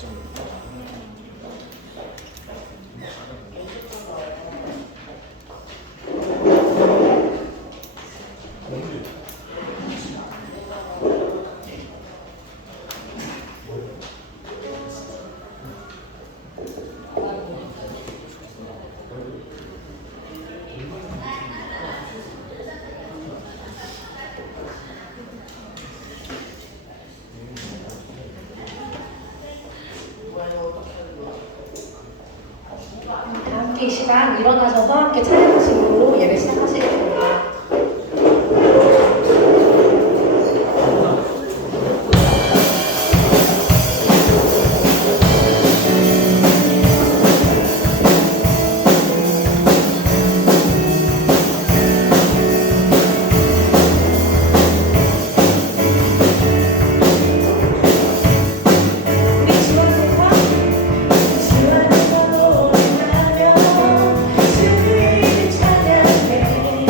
다 함께 이 시간 일어나셔서 함께 찬양식으로 예배 시작하시겠습니다. 주를 찬양해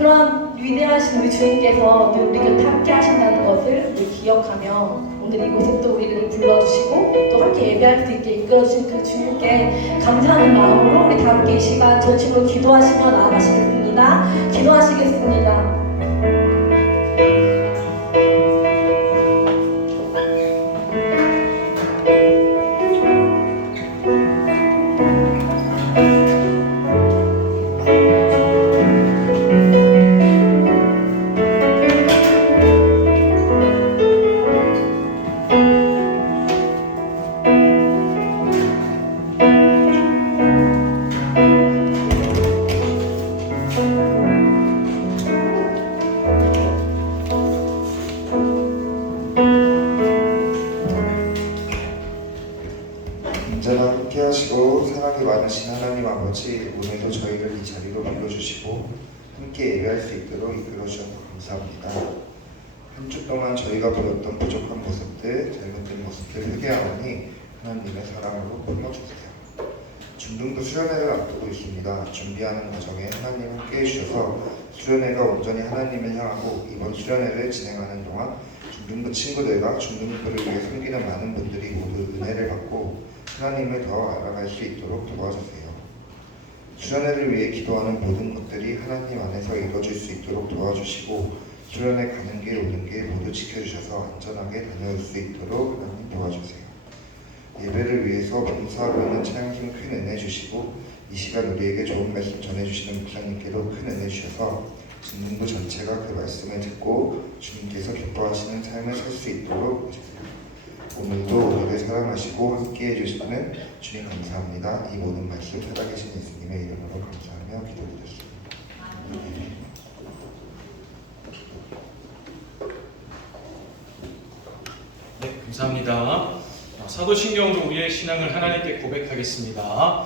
그런 위대하신 우리 주님께서 늘 우리를 함께 하신다는 것을 우리 기억하며 오늘 이곳에 또 우리를 불러주시고 또 함께 예배할 수 있게 이끌어주신 그 주님께 감사하는 마음으로 우리 다 함께 이 시간 전심으로 기도하시며 나아가시겠습니다. 기도하시겠습니다. 언제나 함께 하시고 사랑이 많으신 하나님 아버지, 오늘도 저희를 이 자리로 불러주시고 함께 예배할 수 있도록 이끌어주셔서 감사합니다. 한 주 동안 저희가 보였던 부족한 모습들, 잘못된 모습들 회개하오니 하나님의 사랑으로 품어주세요. 중등부 수련회를 앞두고 있습니다. 준비하는 과정에 하나님 함께 해주셔서 수련회가 온전히 하나님을 향하고 이번 수련회를 진행하는 동안 중등부 친구들과 중등부를 위해 섬기는 많은 분들이 모두 은혜를 받고 하나님을 더 알아갈 수 있도록 도와주세요. 수련회를 위해 기도하는 모든 것들이 하나님 안에서 이루어질 수 있도록 도와주시고 수련회 가는 길 오는 길 모두 지켜주셔서 안전하게 다녀올 수 있도록 하나님 도와주세요. 예배를 위해서 봉사하고 있는 찬양팀 큰 은혜 주시고 이 시간 우리에게 좋은 말씀 전해주시는 목사님께도 큰 은혜 주셔서 중등부 전체가 그 말씀을 듣고 주님께서 기뻐하시는 삶을 살 수 있도록 해주세요. 오늘도 우리를 사랑하시고 함께 해주시는 주님 감사합니다. 이 모든 말씀 살아계신 예수님의 이름으로 감사하며 기도드렸습니다. 네, 감사합니다. 사도신경으로 우리의 신앙을 하나님께 고백하겠습니다.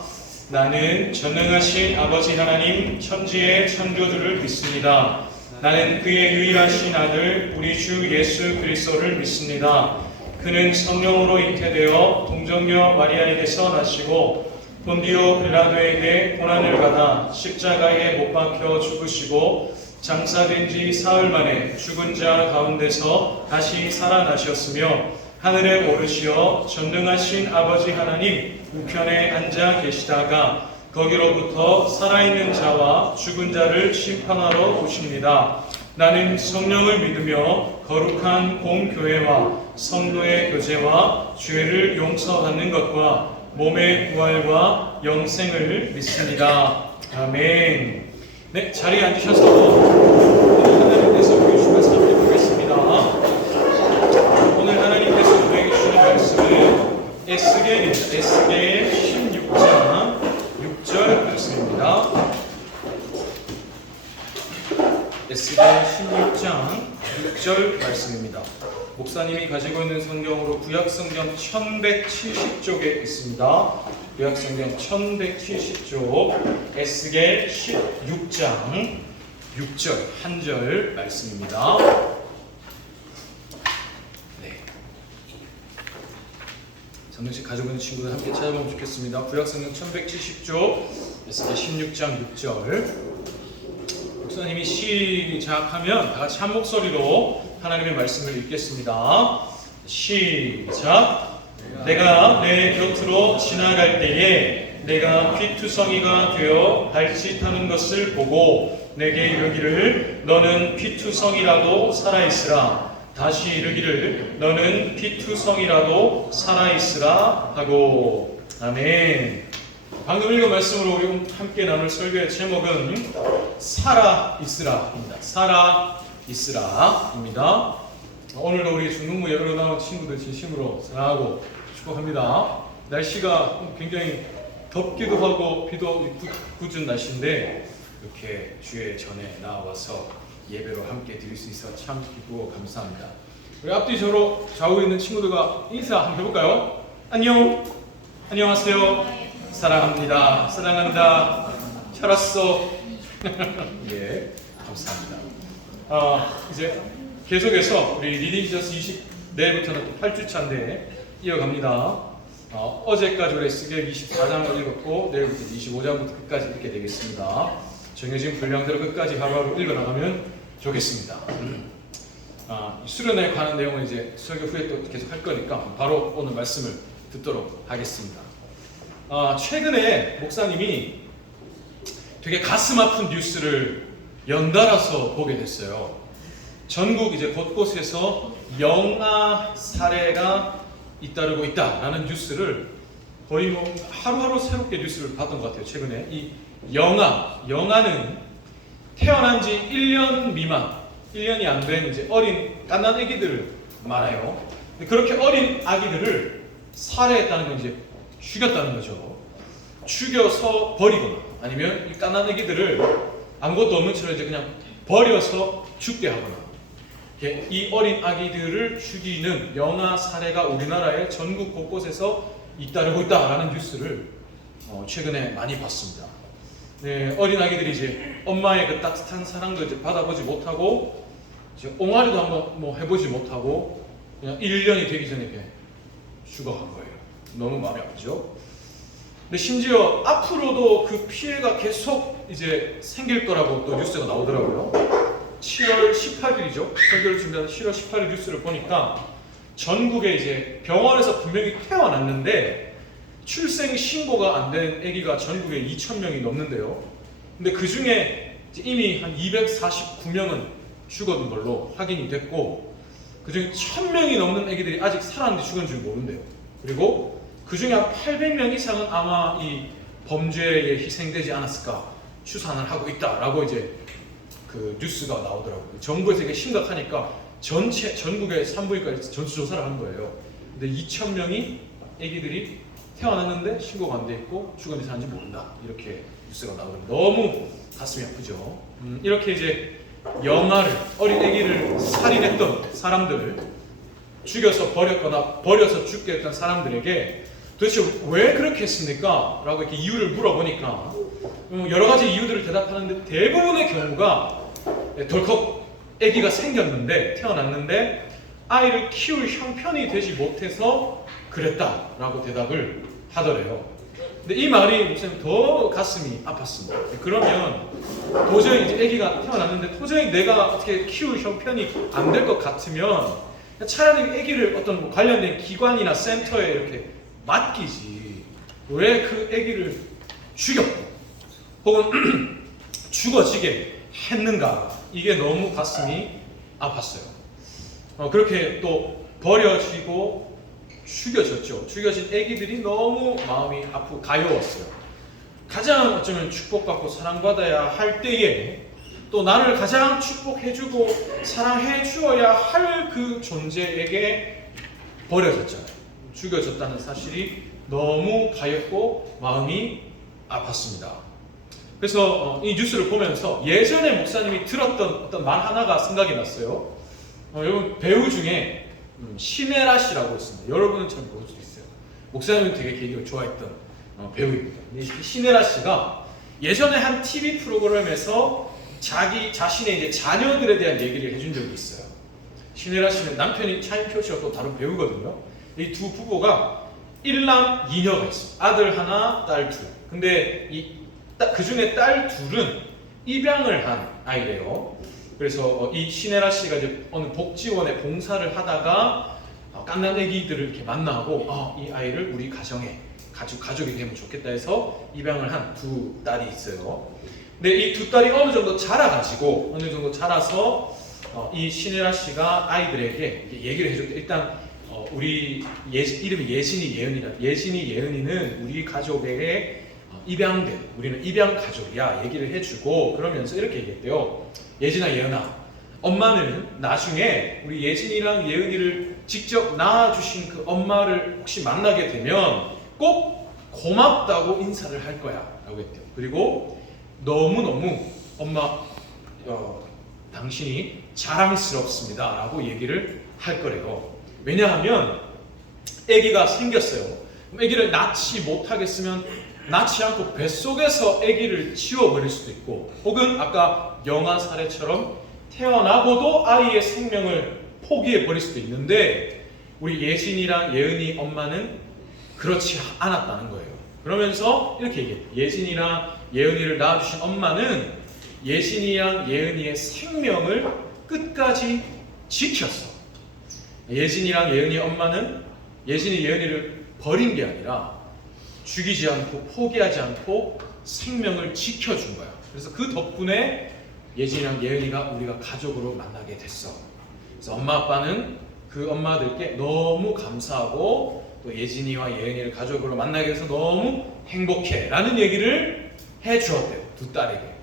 나는 전능하신 아버지 하나님 천지의 창조주를 믿습니다. 나는 그의 유일하신 아들 우리 주 예수 그리스도를 믿습니다. 그는 성령으로 잉태되어 동정녀 마리아에게서 나시고 본디오 빌라도에게 고난을 받아 십자가에 못 박혀 죽으시고 장사된 지 사흘 만에 죽은 자 가운데서 다시 살아나셨으며 하늘에 오르시어 전능하신 아버지 하나님 우편에 앉아 계시다가 거기로부터 살아있는 자와 죽은 자를 심판하러 오십니다. 나는 성령을 믿으며 거룩한 공교회와 성도의 교제와 죄를 용서받는 것과 몸의 부활과 영생을 믿습니다. 아멘. 네, 자리에 앉으셔서 하나님께서 보여주신 말씀을 보겠습니다. 오늘 하나님께서 우리에게 주시는 말씀은 에스겔입니다. 에스겔 16장 6절 말씀입니다. 에스겔 16장 6절 말씀입니다. 목사님이 가지고 있는 성경으로 구약성경 1170쪽에 있습니다. 구약성경 1170쪽 에스겔 16장 6절 한 절 말씀입니다. 네. 성경책 가지고 있는 친구들 함께 찾아보면 좋겠습니다. 구약성경 1170쪽 에스겔 16장 6절 목사님이 시작하면 다 같이 한 목소리로 하나님의 말씀을 읽겠습니다. 시작. 내가 내 곁으로 지나갈 때에 내가 피투성이가 되어 발짓하는 것을 보고 내게 이르기를 너는 피투성이라도 살아있으라. 다시 이르기를 너는 피투성이라도 살아있으라 하고. 아멘. 방금 읽은 말씀으로 우리 함께 나눌 설교의 제목은 살아있으라입니다. 살아있으라입니다. 오늘도 우리 중등부 예배로 나온 친구들 진심으로 사랑하고 축복합니다. 날씨가 굉장히 덥기도 하고 비도 굳은 날씨인데 이렇게 주의 전에 나와서 예배로 함께 드릴 수 있어 참 기쁘고 감사합니다. 우리 앞뒤 저로 좌우에 있는 친구들과 인사 한번 해볼까요? 안녕! 안녕하세요. 사랑합니다. 사랑한다. 살았어. 예, 감사합니다. 이제 계속해서 우리 리딩저스 내일부터는 또 8주차인데 이어갑니다. 어제까지 우리 에스겔 24장을 읽었고 내일부터 25장부터 끝까지 읽게 되겠습니다. 정해진 분량대로 끝까지 하루하루 읽어나가면 좋겠습니다. 수련회에 관한 내용은 이제 설교 후에 또 계속 할 거니까 바로 오늘 말씀을 듣도록 하겠습니다. 최근에 목사님이 되게 가슴 아픈 뉴스를 연달아서 보게 됐어요. 전국 이제 곳곳에서 영아 사례가 잇따르고 있다라는 뉴스를 거의 뭐 하루하루 새롭게 뉴스를 봤던 것 같아요. 최근에 이 영아는 태어난 지 1년 미만, 1년이 안 된 이제 어린 갓난 아기들을 말해요. 그렇게 어린 아기들을 살해했다는 건 이제 죽였다는 거죠. 죽여서 버리거나 아니면 이 갓난 아기들을 아무것도 없는 채로 이제 그냥 버려서 죽게 하거나 이 어린 아기들을 죽이는 영아 사례가 우리나라의 전국 곳곳에서 잇따르고 있다라는 뉴스를 최근에 많이 봤습니다. 네, 어린 아기들이 이제 엄마의 그 따뜻한 사랑도 이제 받아보지 못하고 이제 옹알이도 한번 뭐 해보지 못하고 그냥 1년이 되기 전에 그냥 죽어간 거예요. 너무 마음이 아프죠. 근데 심지어 앞으로도 그 피해가 계속 이제 생길 거라고 또 뉴스가 나오더라고요. 7월 18일이죠. 설교를 준비하는 7월 18일 뉴스를 보니까 전국에 이제 병원에서 분명히 태어났는데 출생 신고가 안 된 아기가 전국에 2,000명이 넘는데요. 근데 그 중에 이미 한 249명은 죽은 걸로 확인이 됐고, 그 중에 1,000명이 넘는 아기들이 아직 살았는지 죽은 줄 모른대요. 그리고 그 중에 한 800명 이상은 아마 이 범죄에 희생되지 않았을까 추산을 하고 있다라고 이제 그 뉴스가 나오더라고요. 정부에서 이게 심각하니까 전국의 산부인과에서 전수조사를 한 거예요. 근데 2,000명이 아기들이 태어났는데 신고가 안 돼 있고 죽은지 사는지 모른다. 이렇게 뉴스가 나오더라고요. 너무 가슴이 아프죠. 이렇게 이제 영아를, 어린 아기를 살인했던 사람들을 죽여서 버렸거나 버려서 죽게 했던 사람들에게 도대체 왜 그렇게 했습니까? 라고 이렇게 이유를 물어보니까 여러 가지 이유들을 대답하는데 대부분의 경우가 덜컥 아기가 생겼는데, 태어났는데 아이를 키울 형편이 되지 못해서 그랬다라고 대답을 하더래요. 근데 이 말이 목사님 더 가슴이 아팠습니다. 그러면 도저히 이제 아기가 태어났는데 도저히 내가 어떻게 키울 형편이 안 될 것 같으면 차라리 아기를 어떤 뭐 관련된 기관이나 센터에 이렇게 맡기지, 왜 그 아기를 죽였고 혹은 죽어지게 했는가. 이게 너무 가슴이 아팠어요. 그렇게 또 버려지고 죽여졌죠. 죽여진 아기들이 너무 마음이 아프고 가여웠어요. 가장 어쩌면 축복받고 사랑받아야 할 때에 또 나를 가장 축복해주고 사랑해주어야 할 그 존재에게 버려졌잖아요. 죽여졌다는 사실이 너무 가엽고 마음이 아팠습니다. 그래서 이 뉴스를 보면서 예전에 목사님이 들었던 어떤 말 하나가 생각이 났어요. 여러분, 배우 중에 시네라 씨라고 있습니다. 여러분은 잘 모를 수도 있어요. 목사님은 되게 개인적으로 좋아했던 배우입니다. 시네라 씨가 예전에 한 TV 프로그램에서 자신의 이제 자녀들에 대한 얘기를 해준 적이 있어요. 시네라 씨는 남편이 차인표 씨와 또 다른 배우거든요. 이 두 부부가 1남 2녀가 있어요. 아들 하나, 딸 둘. 근데 그 중에 딸 둘은 입양을 한 아이래요. 그래서 이 시네라 씨가 이제 어느 복지원에 봉사를 하다가 갓난 아기들을 이렇게 만나고 이 아이를 우리 가정에 가족이 되면 좋겠다 해서 입양을 한 두 딸이 있어요. 근데 이 두 딸이 어느 정도 자라서 이 시네라 씨가 아이들에게 얘기를 해줄 때 일단 우리 이름이 예진이 예은이라. 예진이 예은이는 우리 가족에게 입양된, 우리는 입양 가족이야 얘기를 해주고, 그러면서 이렇게 얘기했대요. 예진아 예은아, 엄마는 나중에 우리 예진이랑 예은이를 직접 낳아주신 그 엄마를 혹시 만나게 되면 꼭 고맙다고 인사를 할 거야 라고 했대요. 그리고 너무너무 엄마 당신이 자랑스럽습니다 라고 얘기를 할 거래요. 왜냐하면 아기가 생겼어요. 아기를 낳지 못하겠으면 낳지 않고 뱃속에서 아기를 지워버릴 수도 있고, 혹은 아까 영아 사례처럼 태어나고도 아이의 생명을 포기해버릴 수도 있는데, 우리 예진이랑 예은이 엄마는 그렇지 않았다는 거예요. 그러면서 이렇게 얘기해요. 예진이랑 예은이를 낳아주신 엄마는 예진이랑 예은이의 생명을 끝까지 지켰어. 예진이랑 예은이의 엄마는 예진이 예은이를 버린 게 아니라 죽이지 않고 포기하지 않고 생명을 지켜준 거야. 그래서 그 덕분에 예진이랑 예은이가 우리가 가족으로 만나게 됐어. 그래서 엄마 아빠는 그 엄마들께 너무 감사하고 또 예진이와 예은이를 가족으로 만나게 돼서 너무 행복해 라는 얘기를 해주었대요. 두 딸에게.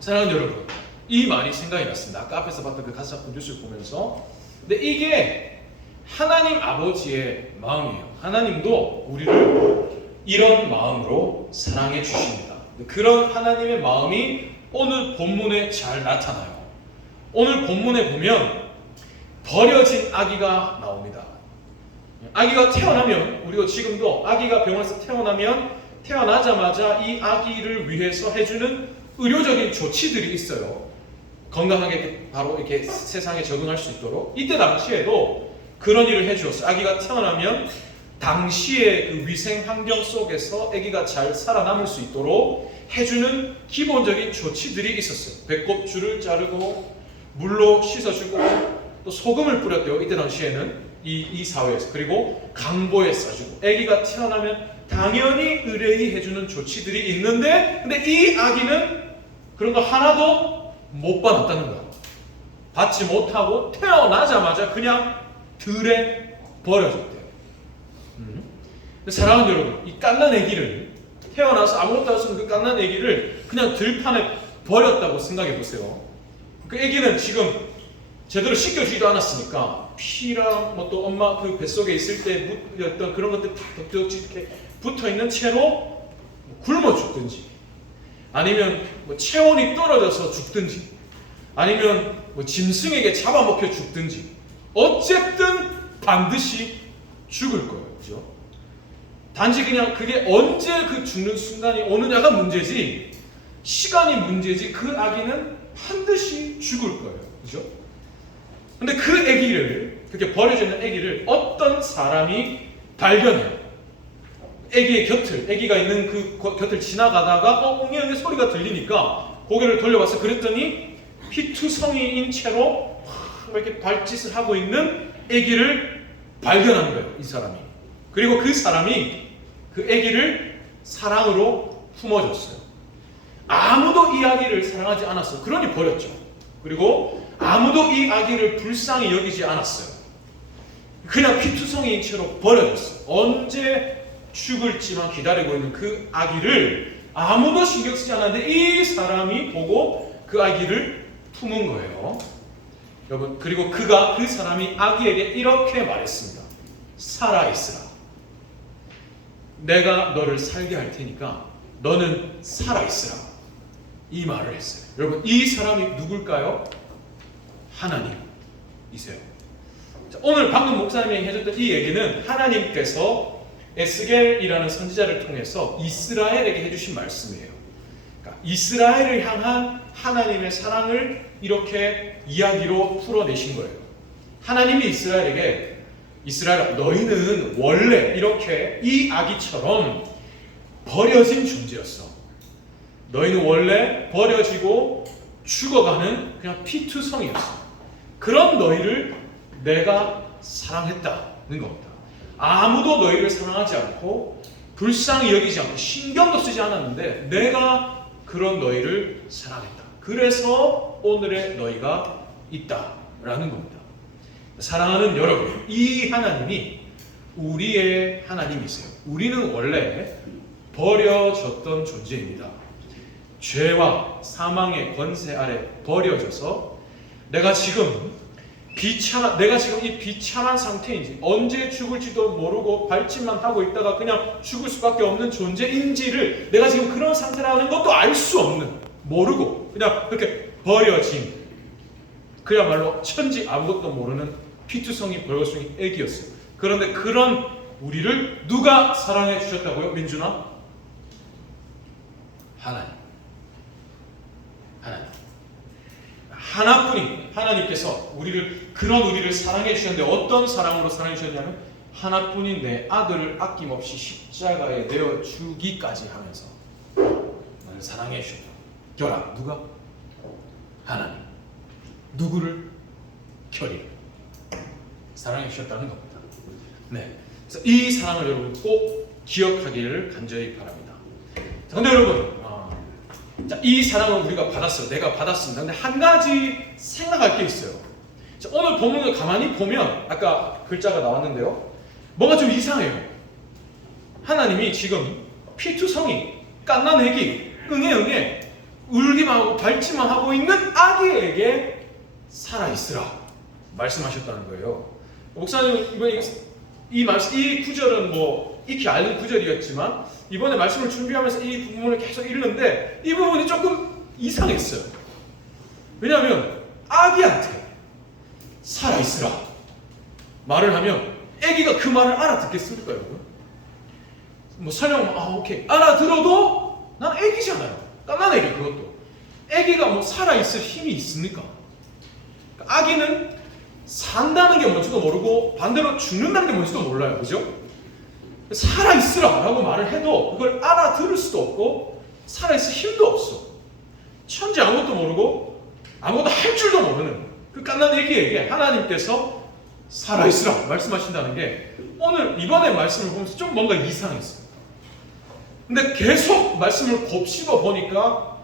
사랑하는 여러분, 이 말이 생각이 났습니다. 아까 앞에서 봤던 그 가사 뉴스를 보면서. 근데 이게 하나님 아버지의 마음이에요. 하나님도 우리를 이런 마음으로 사랑해 주십니다. 그런 하나님의 마음이 오늘 본문에 잘 나타나요. 오늘 본문에 보면 버려진 아기가 나옵니다. 아기가 태어나면, 우리가 지금도 아기가 병원에서 태어나면 태어나자마자 이 아기를 위해서 해주는 의료적인 조치들이 있어요. 건강하게 바로 이렇게 세상에 적응할 수 있도록. 이때 당시에도 그런 일을 해주었어요. 아기가 태어나면 당시의 그 위생 환경 속에서 아기가 잘 살아남을 수 있도록 해주는 기본적인 조치들이 있었어요. 배꼽줄을 자르고 물로 씻어주고 또 소금을 뿌렸대요. 이때 당시에는 이 사회에서. 그리고 강보에 싸주고. 아기가 태어나면 당연히 의뢰히 해주는 조치들이 있는데, 근데 이 아기는 그런 거 하나도 못 받았다는 거야. 받지 못하고 태어나자마자 그냥 들에 버려졌대요. 사랑하는 여러분, 이 갓난 아기를 태어나서 아무것도 할 수 없는 그 갓난 아기를 그냥 들판에 버렸다고 생각해 보세요. 그 아기는 지금 제대로 씻겨주지도 않았으니까 피랑 뭐 또 엄마 그 뱃속에 있을 때 묻었던 그런 것들 다 덕지덕지 이렇게 붙어있는 채로 굶어 죽든지, 아니면 뭐 체온이 떨어져서 죽든지, 아니면 뭐 짐승에게 잡아먹혀 죽든지, 어쨌든 반드시 죽을 거예요. 그죠? 단지 그냥 그게 언제 그 죽는 순간이 오느냐가 문제지, 시간이 문제지, 그 아기는 반드시 죽을 거예요. 그죠? 근데 그 아기를, 그렇게 버려지는 아기를 어떤 사람이 발견해요. 아기의 곁을, 아기가 있는 그 곁을 지나가다가 웅엉이 소리가 들리니까 고개를 돌려봤어. 그랬더니 피투성이인 채로 이렇게 발짓을 하고 있는 아기를 발견한 거예요. 이 사람이. 그리고 그 사람이 그 아기를 사랑으로 품어줬어요. 아무도 이 아기를 사랑하지 않았어요. 그러니 버렸죠. 그리고 아무도 이 아기를 불쌍히 여기지 않았어요. 그냥 피투성이인 채로 버려졌어요. 언제 죽을지만 기다리고 있는 그 아기를 아무도 신경 쓰지 않았는데 이 사람이 보고 그 아기를 품은 거예요. 여러분, 그리고 그 사람이 아기에게 이렇게 말했습니다. 살아있으라. 내가 너를 살게 할 테니까 너는 살아있으라. 이 말을 했어요. 여러분, 이 사람이 누굴까요? 하나님이세요. 자, 오늘 방금 목사님이 해줬던 이 얘기는 하나님께서 에스겔이라는 선지자를 통해서 이스라엘에게 해주신 말씀이에요. 그러니까 이스라엘을 향한 하나님의 사랑을 이렇게 이야기로 풀어내신 거예요. 하나님이 이스라엘에게, 이스라엘아, 너희는 원래 이렇게 이 아기처럼 버려진 존재였어. 너희는 원래 버려지고 죽어가는 그냥 피투성이었어. 그런 너희를 내가 사랑했다는 겁니다. 아무도 너희를 사랑하지 않고 불쌍히 여기지 않고 신경도 쓰지 않았는데 내가 그런 너희를 사랑했다. 그래서 오늘의 너희가 있다라는 겁니다. 사랑하는 여러분, 이 하나님이 우리의 하나님이세요. 우리는 원래 버려졌던 존재입니다. 죄와 사망의 권세 아래 버려져서 내가 지금 이 비참한 상태인지, 언제 죽을지도 모르고 발짓만 하고 있다가 그냥 죽을 수밖에 없는 존재인지를, 내가 지금 그런 상태라는 것도 알 수 없는, 모르고 그냥 그렇게 버려진, 그야말로 천지 아무것도 모르는 피투성이 벌거숭이 애기였어요. 그런데 그런 우리를 누가 사랑해 주셨다고요? 민준아? 하나님. 하나뿐인 하나님께서 그런 우리를 사랑해 주셨는데 어떤 사랑으로 사랑해 주셨냐면 하나뿐인 내 아들을 아낌없이 십자가에 내어 주기까지 하면서 나를 사랑해 주셨다. 결함. 누가? 하나님. 누구를? 결의를. 사랑해 주셨다는 겁니다. 네. 그래서 이 사랑을 여러분 꼭 기억하기를 간절히 바랍니다. 자, 근데 여러분, 자, 이 사랑을 우리가 받았어요. 내가 받았습니다. 근데 한 가지 생각할 게 있어요. 자, 오늘 본문을 가만히 보면 아까 글자가 나왔는데요. 뭔가 좀 이상해요. 하나님이 지금 피투성이 깐난 애기 응애 울기만 하고 밟지만 하고 있는 아기에게 살아있으라 말씀하셨다는 거예요. 목사님 이번에 이 구절은 뭐 익히 알는 구절이었지만 이번에 말씀을 준비하면서 이 부분을 계속 읽는데 이 부분이 조금 이상했어요. 왜냐하면 아기한테 살아있으라 말을 하면 아기가 그 말을 알아듣겠습니까, 여러분? 뭐 설명, 오케이 알아들어도 난 아기잖아요. 깐난 아기. 그것도 아기가 뭐 살아있을 힘이 있습니까? 그러니까 아기는 산다는 게 뭔지도 모르고 반대로 죽는다는 게 뭔지도 몰라요. 그죠? 살아있으라 라고 말을 해도 그걸 알아들을 수도 없고 살아있을 힘도 없어. 천지 아무것도 모르고 아무것도 할 줄도 모르는 그 깐난 아기에게 하나님께서 살아있으라 말씀하신다는 게 오늘 이번에 말씀을 보면서 좀 뭔가 이상했어요. 근데 계속 말씀을 곱씹어 보니까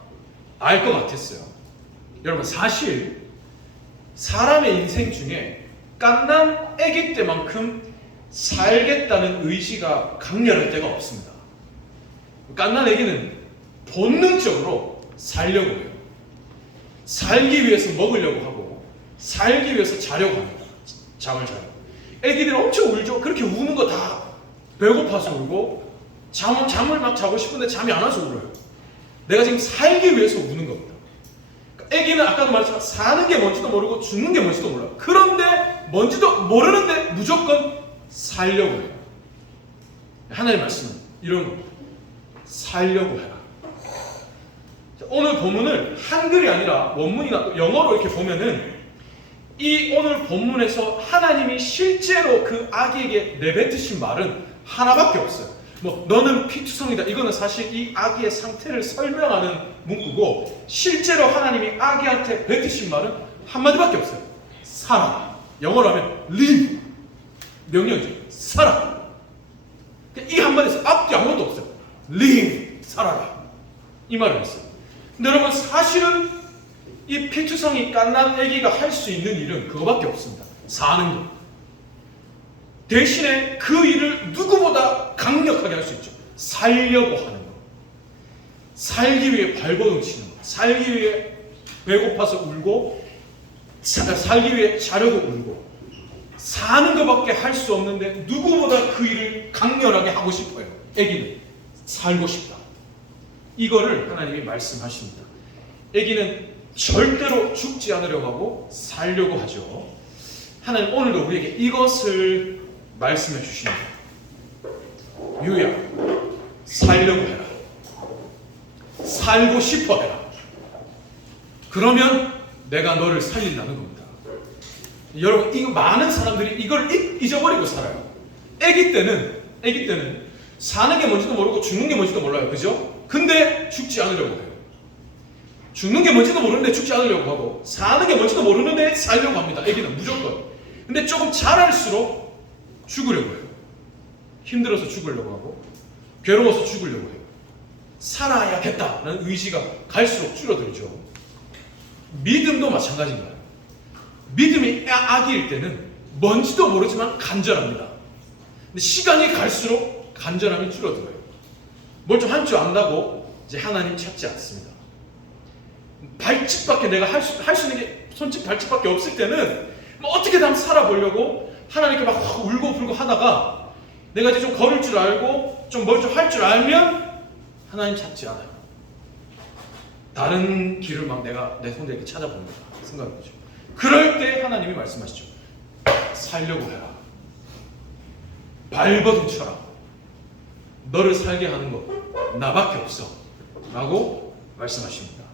알 것 같았어요. 여러분 사실 사람의 인생 중에 깐난 아기 때만큼 살겠다는 의지가 강렬할 때가 없습니다. 깐난 아기는 본능적으로 살려고 해요. 살기 위해서 먹으려고 하고 살기 위해서 자려고 합니다. 잠을 자요. 아기들은 엄청 울죠. 그렇게 우는 거 다 배고파서 울고 잠을 막 자고 싶은데 잠이 안 와서 울어요. 내가 지금 살기 위해서 우는 겁니다. 아기는 아까도 말했지만 사는 게 뭔지도 모르고 죽는 게 뭔지도 몰라요. 그런데 뭔지도 모르는데 무조건 살려고 해요. 하나님의 말씀은 이런 겁니다. 살려고 해라. 오늘 본문을 한글이 아니라 원문이나 영어로 이렇게 보면은 이 오늘 본문에서 하나님이 실제로 그 아기에게 내뱉으신 말은 하나밖에 없어요. 뭐 너는 피투성이다. 이거는 사실 이 아기의 상태를 설명하는 문구고 실제로 하나님이 아기한테 뱉으신 말은 한마디밖에 없어요. 살아. 영어로 하면 live. 명령이죠. 살아. 이 한마디에서 앞뒤 아무것도 없어요. live. 살아라. 이 말을 했어요. 근데 여러분 사실은 이 피투성이 깐난 아기가 할 수 있는 일은 그거밖에 없습니다. 사는 것. 대신에 그 일을 누구보다 강력하게 할 수 있죠. 살려고 하는 것. 살기 위해 발버둥 치는 것. 살기 위해 배고파서 울고 살기 위해 자려고 울고 사는 것밖에 할 수 없는데 누구보다 그 일을 강렬하게 하고 싶어요. 아기는 살고 싶다. 이거를 하나님이 말씀하십니다. 아기는 절대로 죽지 않으려고 하고 살려고 하죠. 하나님 오늘도 우리에게 이것을 말씀해 주십니다. 유야, 살려고 해라. 살고 싶어 해라. 그러면 내가 너를 살린다는 겁니다. 여러분, 이거 많은 사람들이 이걸 잊어버리고 살아요. 아기 때는 사는 게 뭔지도 모르고 죽는 게 뭔지도 몰라요. 그죠? 근데 죽지 않으려고 해요. 죽는 게 뭔지도 모르는데 죽지 않으려고 하고 사는 게 뭔지도 모르는데 살려고 합니다. 아기는 무조건. 근데 조금 자랄수록 죽으려고 해요. 힘들어서 죽으려고 하고 괴로워서 죽으려고 해요. 살아야겠다라는 의지가 갈수록 줄어들죠. 믿음도 마찬가지인 거예요. 믿음이 아기일 때는 뭔지도 모르지만 간절합니다. 근데 시간이 갈수록 간절함이 줄어들어요. 뭘 좀 할 줄 안다고 이제 하나님 찾지 않습니다. 발짓밖에 내가 할 수 있는 게 손짓 발짓밖에 없을 때는 뭐 어떻게든 한번 살아보려고 하나님께 막 울고 불고 하다가 내가 이제 좀 걸을 줄 알고 좀 뭘 좀 할 줄 알면 하나님 찾지 않아요. 다른 길을 막 내가 내 손에 이렇게 찾아봅니다. 생각해보죠. 그럴 때 하나님이 말씀하시죠. 살려고 해라. 발버둥 쳐라. 너를 살게 하는 거 나밖에 없어. 라고 말씀하십니다.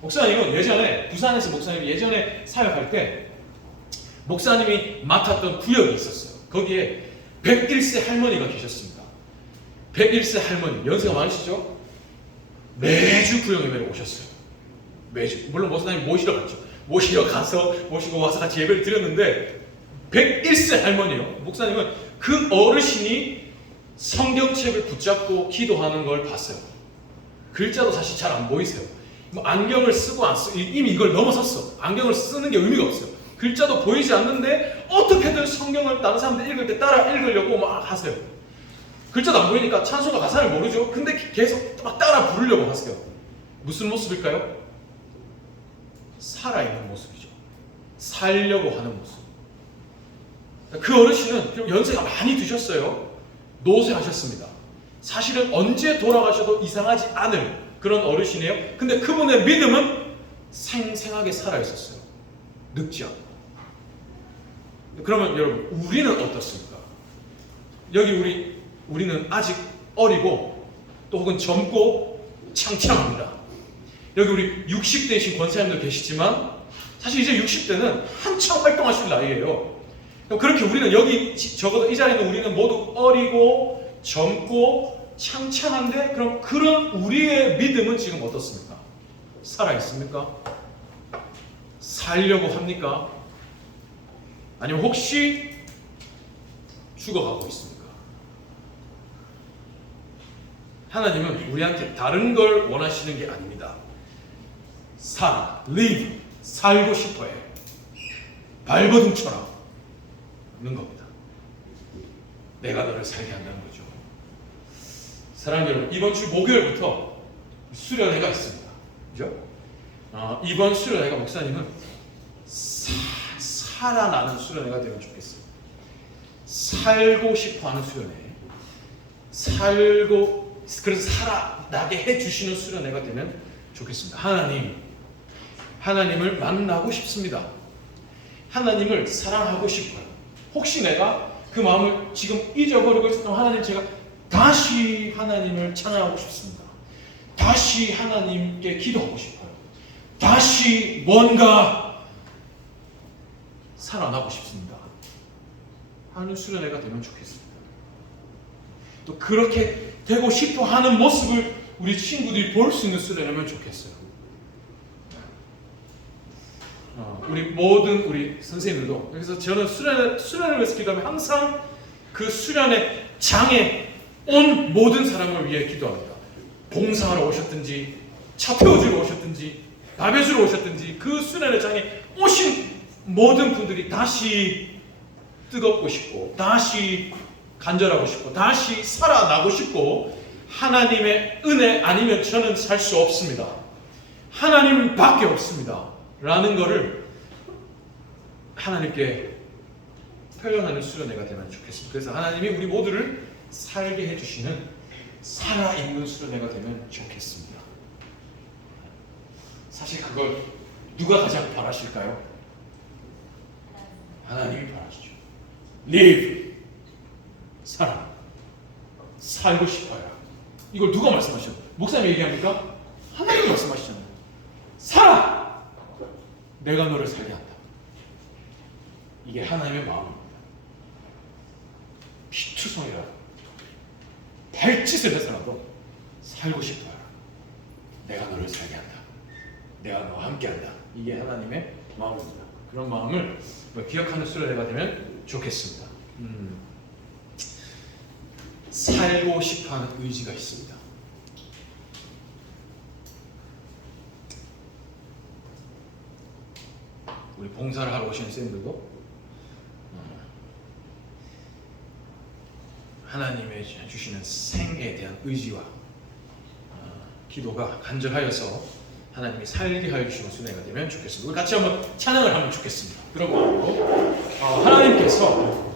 목사님은 예전에 부산에서 목사님이 예전에 사역할 때 목사님이 맡았던 구역이 있었어요. 거기에 101세 할머니가 계셨습니다. 101세 할머니, 연세가 많으시죠? 매주 구역 예배를 오셨어요. 매주. 물론 목사님 모시러 갔죠. 모시러 가서 모시고 와서 같이 예배를 드렸는데 101세 할머니요. 목사님은 그 어르신이 성경책을 붙잡고 기도하는 걸 봤어요. 글자도 사실 잘 안 보이세요. 뭐 안경을 쓰고 안 쓰고 이미 이걸 넘어섰어. 안경을 쓰는 게 의미가 없어요. 글자도 보이지 않는데 어떻게든 성경을 다른 사람들 읽을 때 따라 읽으려고 막 하세요. 글자도 안 보이니까 찬송가 가사를 모르죠. 근데 계속 막 따라 부르려고 하세요. 무슨 모습일까요? 살아있는 모습이죠. 살려고 하는 모습. 그 어르신은 연세가 많이 드셨어요. 노쇠하셨습니다. 사실은 언제 돌아가셔도 이상하지 않을 그런 어르신이에요. 근데 그분의 믿음은 생생하게 살아있었어요. 늙지 않고. 그러면 여러분, 우리는 어떻습니까? 여기 우리는 아직 어리고 또 혹은 젊고 창창합니다. 여기 우리 60대이신 권사님들 계시지만 사실 이제 60대는 한창 활동하실 나이예요. 그렇게 우리는 여기 적어도 이 자리에 있는 우리는 모두 어리고 젊고 창창한데 그럼 그런 우리의 믿음은 지금 어떻습니까? 살아있습니까? 살려고 합니까? 아니면 혹시 죽어가고 있습니까? 하나님은 우리한테 다른 걸 원하시는 게 아닙니다. live, 살고 싶어해. 발버둥쳐라. 는 겁니다. 내가 너를 살게 한다는 거죠. 사랑하는 여러분, 이번 주 목요일부터 수련회가 있습니다. 그죠? 이번 수련회가 목사님은 살아나는 수련회가 되면 좋겠어요. 살고 싶어하는 수련회. 그래서 살아나게 해주시는 수련회가 되면 좋겠습니다. 하나님을 만나고 싶습니다. 하나님을 사랑하고 싶어요. 혹시 내가 그 마음을 지금 잊어버리고 있었던 하나님, 제가 다시 하나님을 찬양하고 싶습니다. 다시 하나님께 기도하고 싶어요. 다시 뭔가 살아나고 싶습니다. 하는 수련회가 되면 좋겠습니다. 또 그렇게 되고 싶어 하는 모습을 우리 친구들이 볼 수 있는 수련회면 좋겠어요. 우리 선생님들도 그래서 저는 수련을 위해서 기도하면 항상 그 수련의 장에 온 모든 사람을 위해 기도합니다. 봉사하러 오셨든지 차 태워주러 오셨든지 밥 해주러 오셨든지 그 수련의 장에 오신 모든 분들이 다시 뜨겁고 싶고 다시 간절하고 싶고 다시 살아나고 싶고 하나님의 은혜 아니면 저는 살 수 없습니다. 하나님밖에 없습니다. 라는 거를 하나님께 표현하는 수련회가 되면 좋겠습니다. 그래서 하나님이 우리 모두를 살게 해주시는 살아있는 수련회가 되면 좋겠습니다. 사실 그걸 누가 가장 바라실까요? 하나님이 바라시죠. live, 살고 싶어요. 이걸 누가 말씀하셨나요? 목사님이 얘기합니까? 하나님이 말씀하시잖아요. 살아! 내가 너를 살게 한다. 이게 하나님의 마음입니다. 피투성이라 발짓을 해서라도 살고 싶어요. 내가 너를 살게 한다. 내가 너와 함께 한다. 이게 하나님의 마음입니다. 그런 마음을 기억하는 수련회가 되면 좋겠습니다. 살고 싶어하는 의지가 있습니다. 우리 봉사를 하러 오시는 쌤들도 하나님의 주시는 생에 대한 의지와 기도가 간절하여서 하나님이 살게 하여 주시는 수련회가 되면 좋겠습니다. 우리 같이 한번 찬양을 하면 좋겠습니다. 그런 마음으로 하나님께서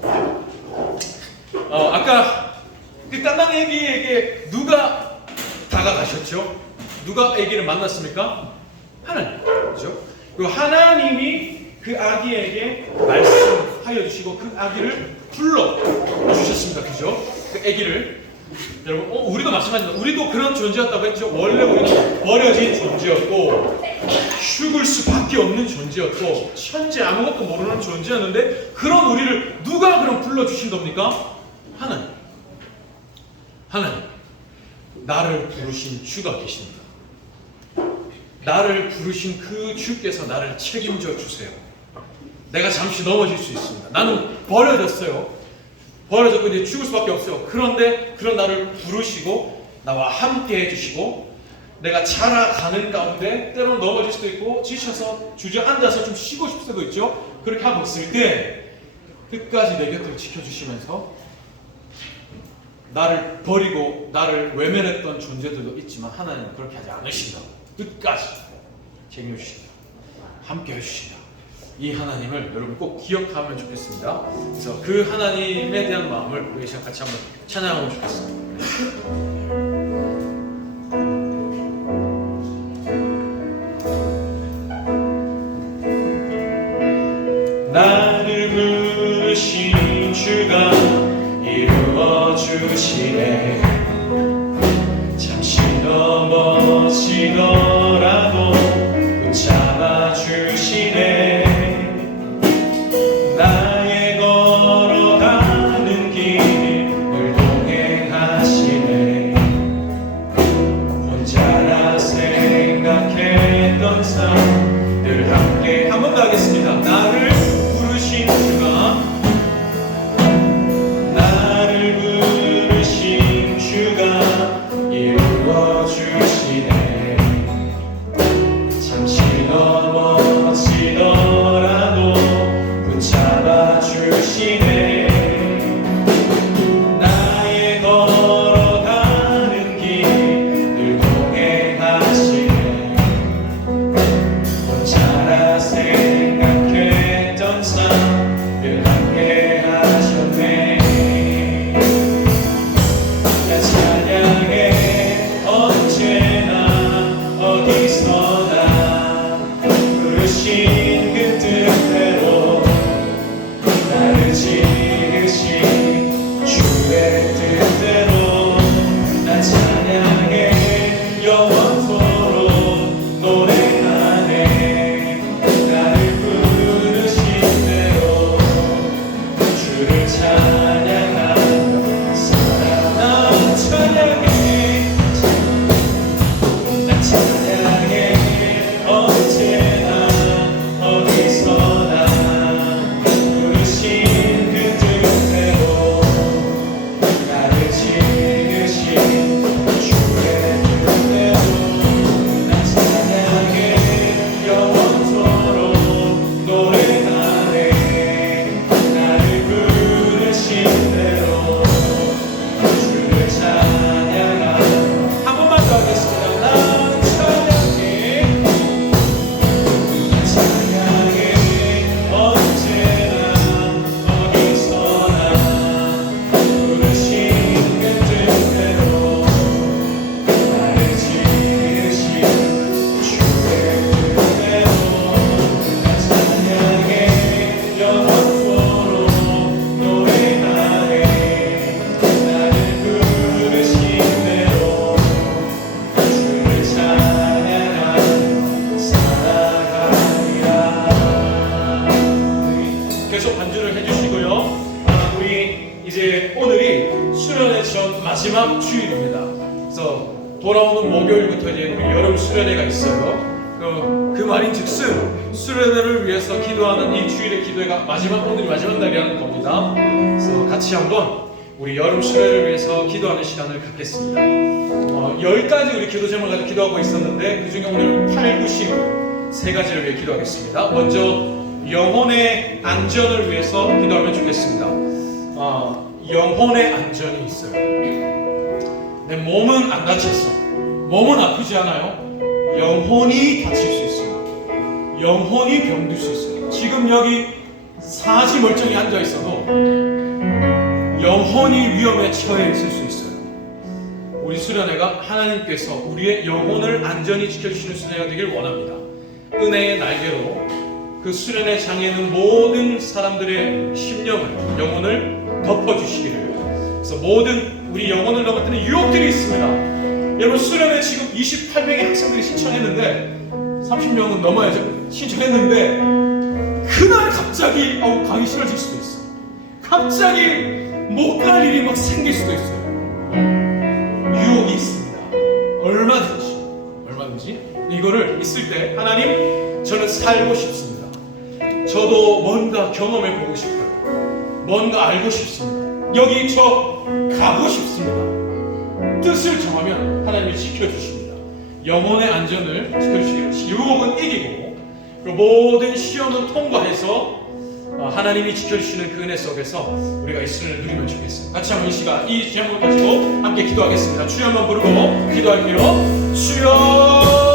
아까 그 깐난애기에게 누가 다가가셨죠? 누가 아기를 만났습니까? 하나님, 그렇죠? 그리고 하나님이 그 아기에게 말씀하여 주시고 그 아기를 불러 주셨습니다. 그죠? 그 아기를 여러분, 우리도 마찬가지입니다. 우리도 그런 존재였다고 했죠. 원래 우리는 버려진 존재였고 죽을 수밖에 없는 존재였고 현재 아무것도 모르는 존재였는데 그런 우리를 누가 그럼 불러주신 겁니까? 하나님. 나를 부르신 주가 계십니다. 나를 부르신 그 주께서 나를 책임져 주세요. 내가 잠시 넘어질 수 있습니다. 나는 버려졌어요. 버려졌고 이제 죽을 수밖에 없어요. 그런데 그런 나를 부르시고 나와 함께 해주시고 내가 자라가는 가운데 때로는 넘어질 수도 있고 지쳐서 주저앉아서 좀 쉬고 싶을 수도 있죠. 그렇게 하고 있을 때 끝까지 내 곁을 지켜주시면서 나를 버리고 나를 외면했던 존재들도 있지만 하나님은 그렇게 하지 않으신다. 끝까지 책임져주신다. 함께 해주신다. 이 하나님을 여러분 꼭 기억하면 좋겠습니다. 그래서 그 하나님에 대한 마음을 우리 시간 같이 한번 찬양하면 좋겠습니다. 나를 부르신 주가 이루어 주시네. 잠시 넘어지더라도 붙잡아 주시네. 나의 걸어가는 길을 동행하시네. 혼자라 생각했던 삶 늘 함께 한 번 더 하겠습니다. 나를 부르신 주가 이루어 주시네. 잠시 넘어지더라도 붙잡아 주시네. 나의 걸어가는 길 늘 동행하시네. 혼자라 생각했던 삶 늘 함께 하셨네. 찬양해 언제나 어디서나 부르신 그 뜻대로 나를 지으신 주의 뜻대로 나 찬양해 영원토록 노래하네. 나를 부르신 대로 주를 찬양하며 살아나. 찬양해 언제나 어디서나 부르신 그 뜻대로 나를 지으신 주의 뜻대로 나 찬양해 영원토록 노래하네. 나를 부르신 대로 주를 찬양하네. 한 번만 더 하겠습니다. 마지막 주일입니다. 그래서 돌아오는 목요일부터 이제 우리 여름 수련회가 있어요. 그 말인즉슨 수련회를 위해서 기도하는 이 주일의 기도회가 오늘이 마지막 날이라는 겁니다. 그래서 같이 한번 우리 여름 수련회를 위해서 기도하는 시간을 갖겠습니다. 10가지 우리 기도 제목을 가지고 기도하고 있었는데 그 중에 오늘 8, 9, 10 세 가지를 위해 기도하겠습니다. 먼저 영혼의 안전을 위해서 기도하면 좋겠습니다. 영혼의 안전이 있어요. 내 몸은 안 다쳤어. 몸은 아프지 않아요. 영혼이 다칠 수 있어요. 영혼이 병들 수 있어요. 지금 여기 사지 멀쩡히 앉아 있어도 영혼이 위험에 처해 있을 수 있어요. 우리 수련회가 하나님께서 우리의 영혼을 안전히 지켜주시는 수련회가 되길 원합니다. 은혜의 날개로 그 수련회 장에는 모든 사람들의 심령을, 영혼을 덮어주시기를. 그래서 모든 우리 영혼을 넘어뜨리는 유혹들이 있습니다. 여러분 수련회 지금 28명의 학생들이 신청했는데 30명은 넘어야죠. 신청했는데 그날 갑자기 강의 싫어질 수도 있어. 갑자기 못 갈 일이 막 생길 수도 있어요. 유혹이 있습니다. 얼마든지 이거를 있을 때 하나님 저는 살고 싶습니다. 저도 뭔가 경험해 보고 싶어요. 뭔가 알고 싶습니다. 여기 저 가고 싶습니다. 뜻을 정하면 하나님이 지켜주십니다. 영혼의 안전을 지켜주시기를 유혹은 이기고 그리고 모든 시험은 통과해서 하나님이 지켜주시는 그 은혜 속에서 우리가 이 시간을 누리면 좋겠습니다. 같이 한번 이 시간 이 제목을 가지고 함께 기도하겠습니다. 주여 한번 부르고 기도할게요. 주여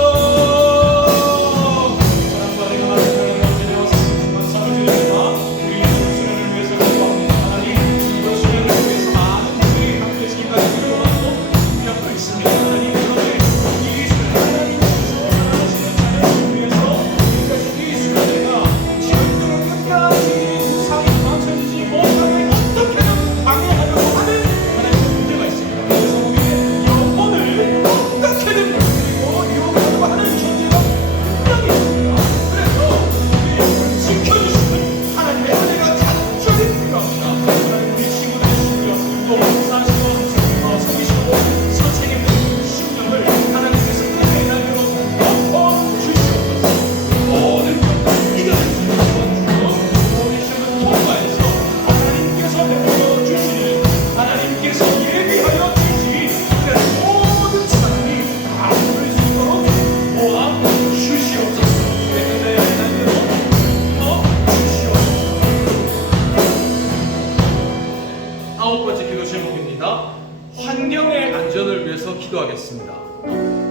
환경의 안전을 위해서 기도하겠습니다.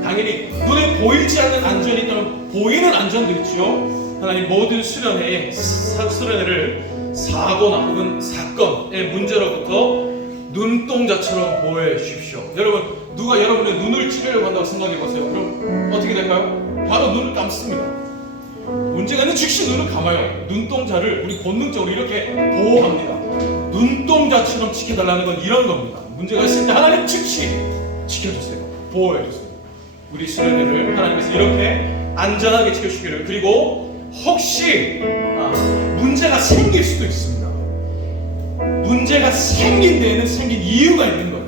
당연히 눈에 보이지 않는 안전이 있다면 보이는 안전도 있죠. 하나님 모든 수련회를 사고나 혹은 사건의 문제로부터 눈동자처럼 보호해 주십시오. 여러분 누가 여러분의 눈을 찌르려고 한다고 생각해 보세요. 그럼 어떻게 될까요? 바로 눈을 감습니다. 문제가 있는 즉시 눈을 감아요. 눈동자를 우리 본능적으로 이렇게 보호합니다. 눈동자처럼 지켜달라는 건 이런 겁니다. 문제가 있을 때 하나님 즉시 지켜주세요. 보호해주세요. 우리 수련회를 하나님께서 이렇게 안전하게 지켜주시기를. 그리고 혹시 문제가 생길 수도 있습니다. 문제가 생긴 데에는 생긴 이유가 있는 거예요.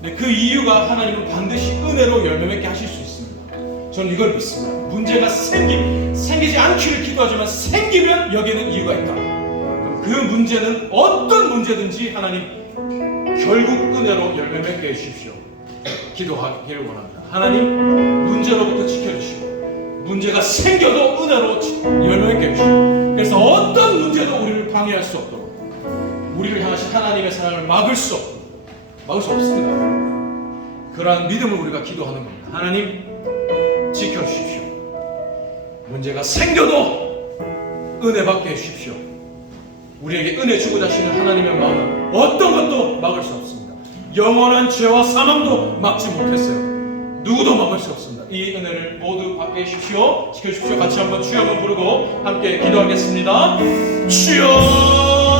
근데 그 이유가 하나님은 반드시 은혜로 열매 맺게 하실 수 있습니다. 저는 이걸 믿습니다. 문제가 생기지 않기를 기도하지만 생기면 여기에는 이유가 있다. 그럼 그 문제는 어떤 문제든지 하나님 결국 은혜로 열매 맺게 해주십시오. 기도하기를 원합니다. 하나님 문제로부터 지켜주시고 문제가 생겨도 은혜로 열매 맺게 해주시고 그래서 어떤 문제도 우리를 방해할 수 없도록 우리를 향하신 하나님의 사랑을 막을 수 없습니다. 그러한 믿음을 우리가 기도하는 겁니다. 하나님 지켜주십시오. 문제가 생겨도 은혜 받게 해주십시오. 우리에게 은혜 주고자 하시는 하나님의 마음은 어떤 것도 막을 수 없습니다. 영원한 죄와 사망도 막지 못했어요. 누구도 막을 수 없습니다. 이 은혜를 모두 받게 해주십시오. 지켜주십시오. 같이 한번 주여 한번 부르고 함께 기도하겠습니다. 주여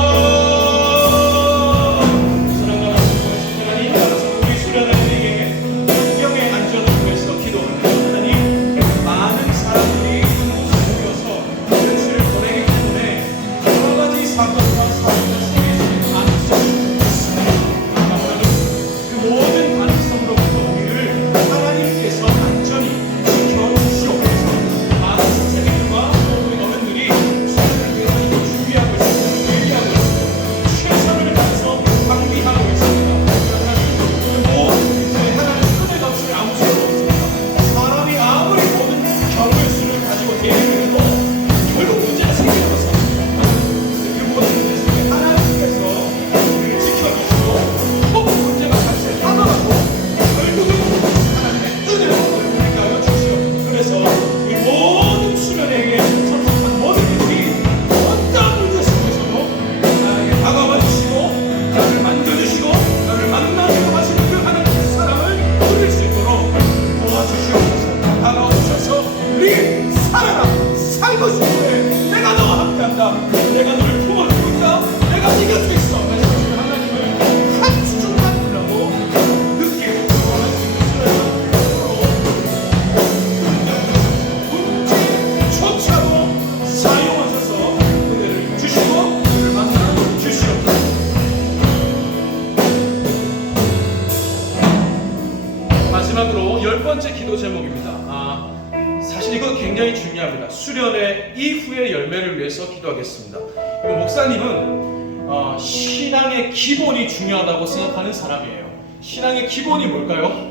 수련회 이후의 열매를 위해서 기도하겠습니다. 목사님은 신앙의 기본이 중요하다고 생각하는 사람이에요. 신앙의 기본이 뭘까요?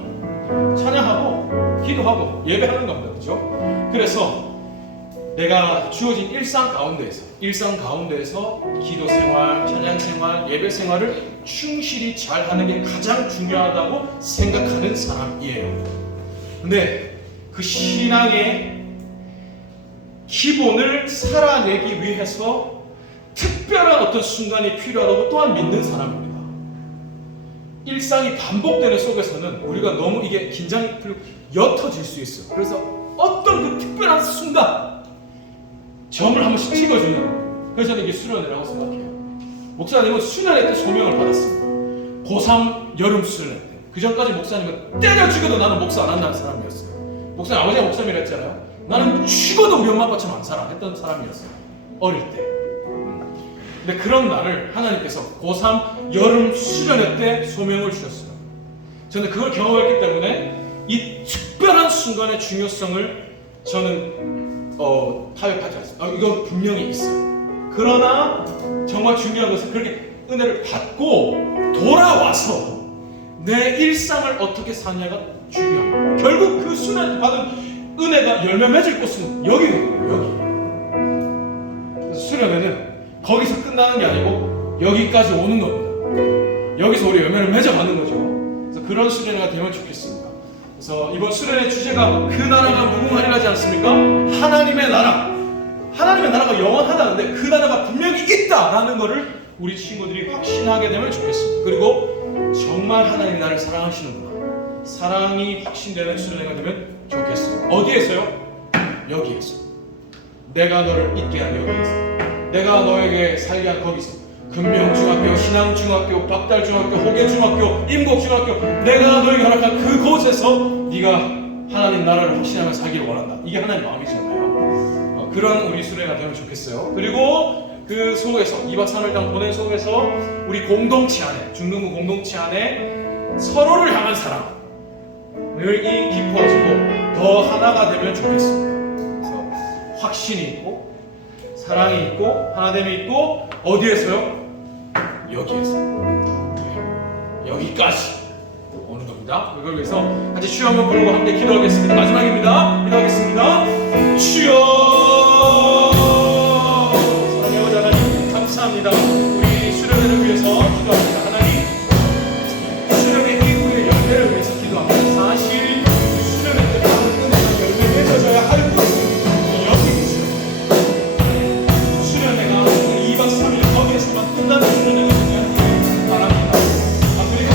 찬양하고 기도하고 예배하는 겁니다. 그렇죠? 그래서 내가 주어진 일상 가운데에서 기도 생활, 찬양 생활, 예배 생활을 충실히 잘 하는 게 가장 중요하다고 생각하는 사람이에요. 근데 그 신앙의 기본을 살아내기 위해서 특별한 어떤 순간이 필요하다고 또한 믿는 사람입니다. 일상이 반복되는 속에서는 우리가 너무 이게 긴장이 풀리고 옅어질 수 있어요. 그래서 어떤 그 특별한 순간 점을 한 번씩 찍어주는, 그래서 저는 이게 수련회라고 생각해요. 목사님은 수련회 때 소명을 받았습니다. 고3 여름 수련회 때. 그 전까지 목사님은 때려 죽여도 나는 목사 안 한다는 사람이었어요. 목사님, 아버지가 목사님이라 했잖아요. 나는 죽어도 우리 엄마 아빠처럼 안 살아 했던 사람이었어요. 어릴 때. 근데 그런 나를 하나님께서 고3 여름 수련회 때 소명을 주셨어요. 저는 그걸 경험했기 때문에 이 특별한 순간의 중요성을 저는 타협하지 않습니다. 이건 분명히 있어요. 그러나 정말 중요한 것은 그렇게 은혜를 받고 돌아와서 내 일상을 어떻게 사냐가 중요합니다. 결국 그 수련회 받은 은혜가 열매 맺을 곳은 여기거든요. 여기. 그래서 수련회는 거기서 끝나는 게 아니고 여기까지 오는 겁니다. 여기서 우리 열매를 맺어가는 거죠. 그래서 그런 수련회가 되면 좋겠습니다. 그래서 이번 수련회 주제가 그 나라가 무궁하리라지 않습니까? 하나님의 나라. 하나님의 나라가 영원하다는데 그 나라가 분명히 있다라는 것을 우리 친구들이 확신하게 되면 좋겠습니다. 그리고 정말 하나님이 나를 사랑하시는구나. 사랑이 확신되는 수련회가 되면 좋겠어요. 어디에서요? 여기에서. 내가 너를 있게 한 여기에서. 내가 너에게 살게 한 거기서. 금명중학교, 신앙중학교, 박달중학교, 호계중학교, 임곡중학교, 내가 너에게 허락한 그곳에서 네가 하나님 나라를 확신하며 살기를 원한다. 이게 하나님 마음이잖아요. 그런 우리 수련회가 되면 좋겠어요. 그리고 그 속에서 2박 3일 당 보낸 속에서 우리 공동체 안에, 중등부 공동체 안에 서로를 향한 사랑을 깊어지고 더 하나가 되면 좋겠습니다. 그래서 확신이 있고 사랑이 있고 하나됨이 있고 어디에서요? 여기에서. 여기까지 오는 겁니다. 그걸 위해서 같이 주여 한번 부르고 함께 기도하겠습니다. 마지막입니다. 기도하겠습니다. 주여, 사랑의 아버지 하나님 감사합니다. 우리 수련회를 위해서 기도합니다. 하나님, 수련회 이후의 열매를 위해서 기도합니다. 사실 수련회 때 받은 은혜가 열매 맺어져야 할 것은 여기 있어요. 수련회가 2박 3일 거기에서만 끝나는 수련회가 되면 바랍니다. 그리고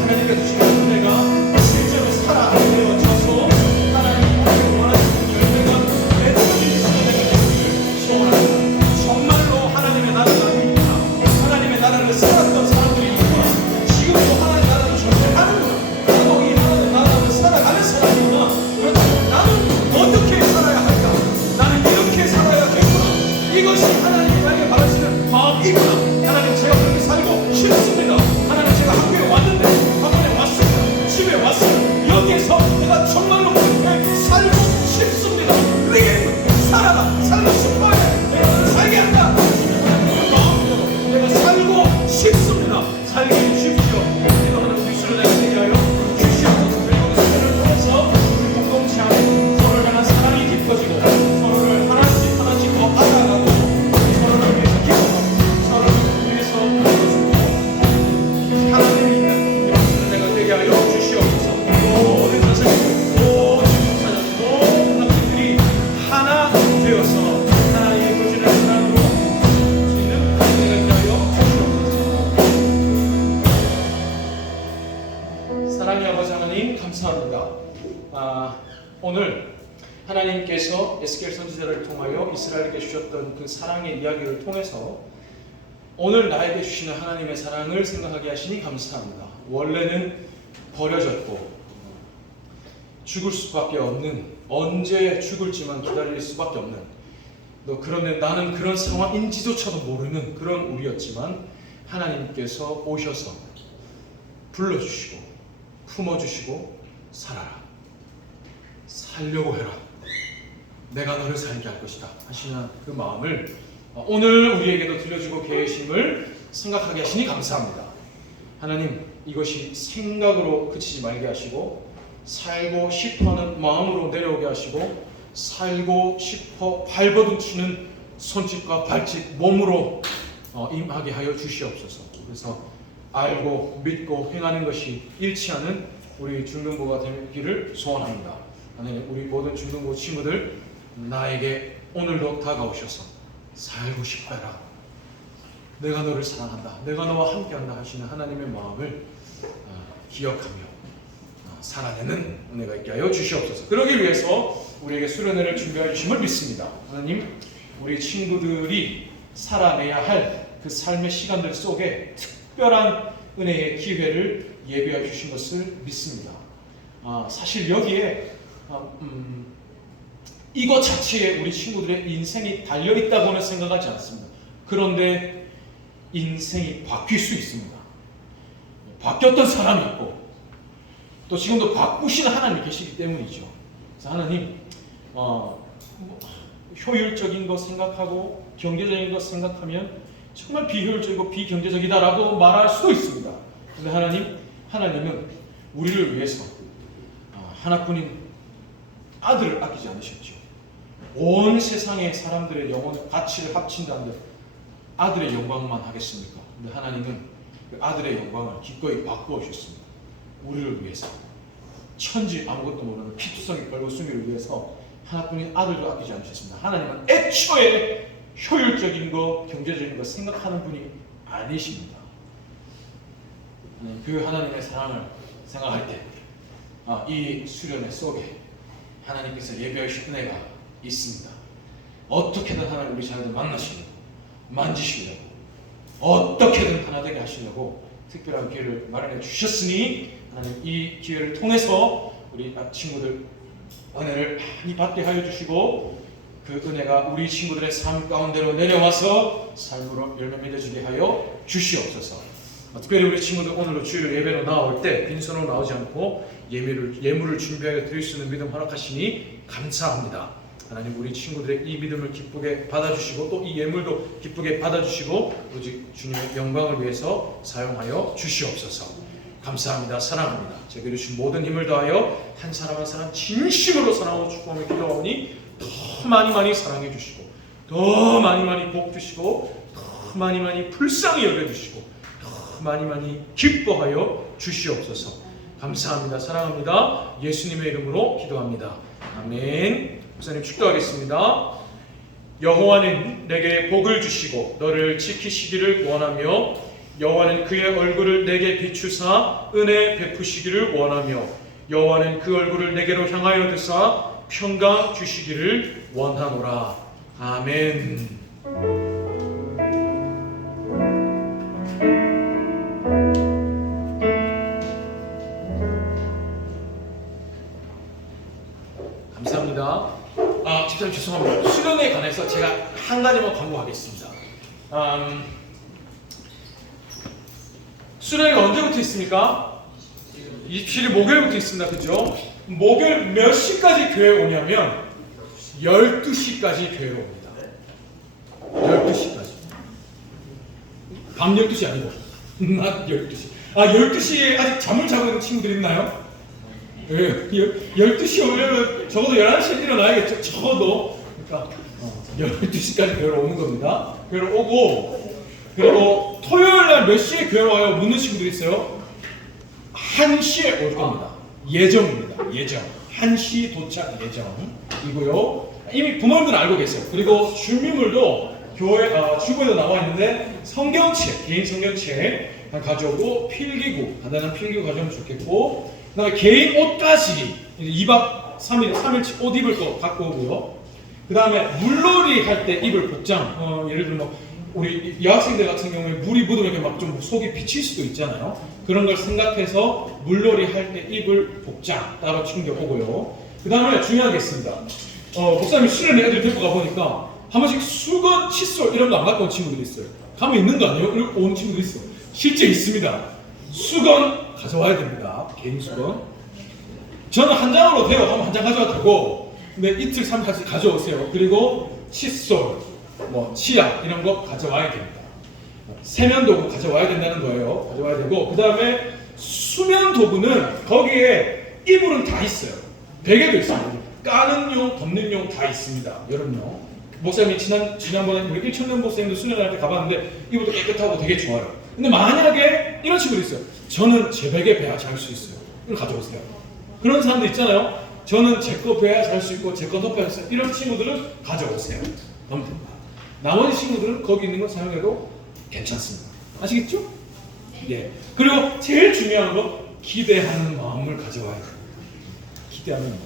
하나님께서 주신 은혜가 실제로 살아내어져서 하나님이 원하시는 열매가 맺어질 수련회가 되기를 소원합니다. 정말로 하나님의 나라가 있구나. 하나님의 나라를 살았던 사람들이 있구나. 지금도 하나님의 나라를 존재하는구나. 나도 이 하나님의 나라를 살아가는 사람이구나. 그렇죠. 나는 어떻게 살아야 할까? 나는 이렇게 살아야겠구나. 이것이 하나님이 나에게 바라시는 마음이구나. 하나님, 제가 그렇게 살고 싶습니다. 하나님, 제가 학교에 왔는데, 학원에 왔습니다. 집에 왔어요. 여기에서 내가 정말로 그렇게 살고 싶습니다. 리게 살아라. 살고 싶어요. 내가 살게 한다. 하나님, 마음으로 내가 살고 싶습니다. 살게 해주십시오. 기도하는 우리 수련회가 되게 하여 주시옵소서. 그리고 그 수련을 통해서 우리 공동체 안에 서로를 향한 사랑이 깊어지고 서로를 하나씩 하나씩 더 알아가고 서로를 위해서 기도하고 서로를 위해서 불러주고 하나님이 있는 이런 수련회가 되게 하여 주시옵소서. 모든 선생님, 모든 목사님, 모든 학생들이 하나 되어서 하나님의 거짓을 사랑으로 수 있는 은혜가 되게 하여 주시옵소서. 사랑의 아버지 하나님 감사합니다. 오늘 하나님께서 에스겔 선지자를 통하여 이스라엘에게 주셨던 그 사랑의 이야기를 통해서 오늘 나에게 주시는 하나님의 사랑을 생각하게 하시니 감사합니다. 원래는 버려졌고 죽을 수밖에 없는, 언제 죽을지만 기다릴 수밖에 없는, 그런데 나는 그런 상황인지조차도 모르는 그런 우리였지만 하나님께서 오셔서 불러주시고 품어주시고 살아라, 살려고 해라, 내가 너를 살게 할 것이다 하시는 그 마음을 오늘 우리에게도 들려주고 계심을 생각하게 하시니 감사합니다. 하나님, 이것이 생각으로 그치지 말게 하시고 살고 싶어하는 마음으로 내려오게 하시고 살고 싶어 발버둥치는 손짓과 발짓 몸으로 임하게 하여 주시옵소서. 그래서 알고 믿고 행하는 것이 일치하는 우리 중등부가 되기를 소원합니다. 하나님, 우리 모든 중등부 친구들 나에게 오늘도 다가오셔서 살고 싶어라, 내가 너를 사랑한다, 내가 너와 함께한다 하시는 하나님의 마음을 기억하며 살아내는 은혜가 있게 하여 주시옵소서. 그러기 위해서 우리에게 수련회를 준비해 주심을 믿습니다. 하나님, 우리 친구들이 살아내야 할 그 삶의 시간들 속에 특별한 은혜의 기회를 예비해 주신 것을 믿습니다. 사실 여기에 이것 자체에 우리 친구들의 인생이 달려있다고는 생각하지 않습니다. 그런데 인생이 바뀔 수 있습니다. 바뀌었던 사람이 있고 또 지금도 바꾸시는 하나님이 계시기 때문이죠. 그래서 하나님, 효율적인 것 생각하고 경제적인 것 생각하면 정말 비효율적이고 비경제적이다라고 말할 수도 있습니다. 그런데 하나님은 우리를 위해서 하나뿐인 아들을 아끼지 않으셨죠. 온 세상의 사람들의 영혼의 가치를 합친다는데 아들의 영광만 하겠습니까? 그런데 하나님은 그 아들의 영광을 기꺼이 바꾸어 주셨습니다. 우리를 위해서, 천지 아무것도 모르는 피투성이 벌거숭이를 위해서 하나뿐인 아들도 아끼지 않으셨습니다. 하나님은 애초에 효율적인 거, 경제적인 거 생각하는 분이 아니십니다. 그 하나님의 사랑을 생각할 때 이 수련회 속에 하나님께서 예배하신 은혜가 있습니다. 어떻게든 하나님 우리 자녀들 만나시려고, 만지시려고, 어떻게든 하나 되게 하시려고 특별한 기회를 마련해 주셨으니 하나님 이 기회를 통해서 우리 친구들 은혜를 많이 받게 하여 주시고 그 은혜가 우리 친구들의 삶 가운데로 내려와서 삶으로 열매 맺어지게 하여 주시옵소서. 특별히 우리 친구들 오늘로 주일 예배로 나올 때 빈손으로 나오지 않고 예물을 준비하여 드릴 수 있는 믿음 허락하시니 감사합니다. 하나님, 우리 친구들의 이 믿음을 기쁘게 받아주시고 또 이 예물도 기쁘게 받아주시고 오직 주님의 영광을 위해서 사용하여 주시옵소서. 감사합니다. 사랑합니다. 제게 주신 모든 힘을 다하여 한 사람 한 사람 진심으로 사랑하고 축복하며 기도하오니 더 많이 사랑해 주시고 더 많이 복 주시고 더 많이 불쌍히 여겨주시고 더 많이 기뻐하여 주시옵소서. 감사합니다. 사랑합니다. 예수님의 이름으로 기도합니다. 아멘. 목사님 축도하겠습니다. 여호와는 내게 복을 주시고 너를 지키시기를 원하며 여호와는 그의 얼굴을 내게 비추사 은혜 베푸시기를 원하며 여호와는 그 얼굴을 내게로 향하여 드사 평강 주시기를 원하노라. 아멘. 감사합니다. 집사님 죄송합니다. 수련회에 관해서 제가 한 가지만 광고하겠습니다. 수련회가 언제부터 있습니까? 27일 목요일부터 있습니다. 그죠? 목요일 몇 시까지 교회에 오냐면 12시까지 교회로 옵니다. 12시까지. 밤 12시 아니고 낮 12시. 12시에 아직 잠을 자고 있는 친구들 있나요? 네, 12시에 오면 적어도 11시에 일어나야겠죠. 적어도. 그러니까 12시까지 교회로 오는 겁니다. 교회로 오고 그리고 토요일날 몇 시에 교회로 와요? 묻는 친구들이 있어요. 1시에 올 겁니다. 예정입니다. 예정. 1시 도착 예정이고요. 이미 부모님들은 알고 계세요. 그리고 준비물도 교회 주부에도 나와 있는데 성경책, 개인 성경책 가져오고 필기구, 간단한 필기구 가져오면 좋겠고 그다음에 개인 옷가지기 2박 3일치 옷 입을 거 갖고 오고요. 그 다음에 물놀이 할 때 입을 복장, 예를 들면 우리 여학생들 같은 경우에 물이 묻으면 이렇게 막 좀 속이 비칠 수도 있잖아요. 그런 걸 생각해서 물놀이 할 때 입을 복장 따로 챙겨오고요. 그 다음에 중요하겠습니다. 목사님이 수련회 애들 데리고 가보니까 한 번씩 수건, 칫솔 이런 거 안 갖고 온 친구들이 있어요. 가면 있는 거 아니에요? 이렇게 오는 친구들이 있어요. 실제 있습니다. 수건 가져와야 됩니다. 개인 수건. 저는 한 장으로 돼요. 하면 한 장 가져와도 되고 근데 이틀 3일씩 가져오세요. 그리고 칫솔, 뭐 치약 이런 거 가져와야 됩니다. 세면 도구 가져와야 된다는 거예요. 가져와야 되고, 그 다음에 수면 도구는 거기에 이불은 다 있어요. 베개도 있어요. 까는 용, 덮는 용 다 있습니다. 여름용. 목사님이 지난번에 우리 1천년 목사님도 수련할 때 가봤는데 이불도 깨끗하고 되게 좋아요. 근데 만약에 이런 친구도 있어요. 저는 제 베개 베야 잘 수 있어요. 이걸 가져오세요. 그런 사람도 있잖아요. 저는 제 거 베야 잘 수 있고 제 거 덮어야 수 있어요. 이런 친구들은 가져오세요. 그럼 됩니다. 나머지 친구들은 거기 있는 거 사용해도 괜찮습니다. 아시겠죠? 예. 그리고 제일 중요한 거 기대하는 마음을 가져와야 돼요. 기대하는 마음.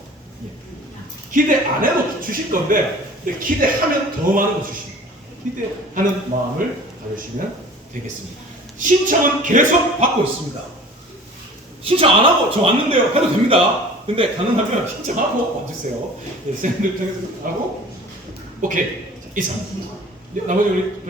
예. 기대 안 해도 주실 건데 근데 기대하면 더 많은 거 주십니다. 기대하는 마음을 가져주시면 되겠습니다. 신청은 계속 받고 있습니다. 신청 안 하고 저 왔는데요 해도 됩니다. 근데 가능하면 신청하고 와주세요. 예, 선생님들 통해서 하고 오케이. 자, 이상. 나머지 우리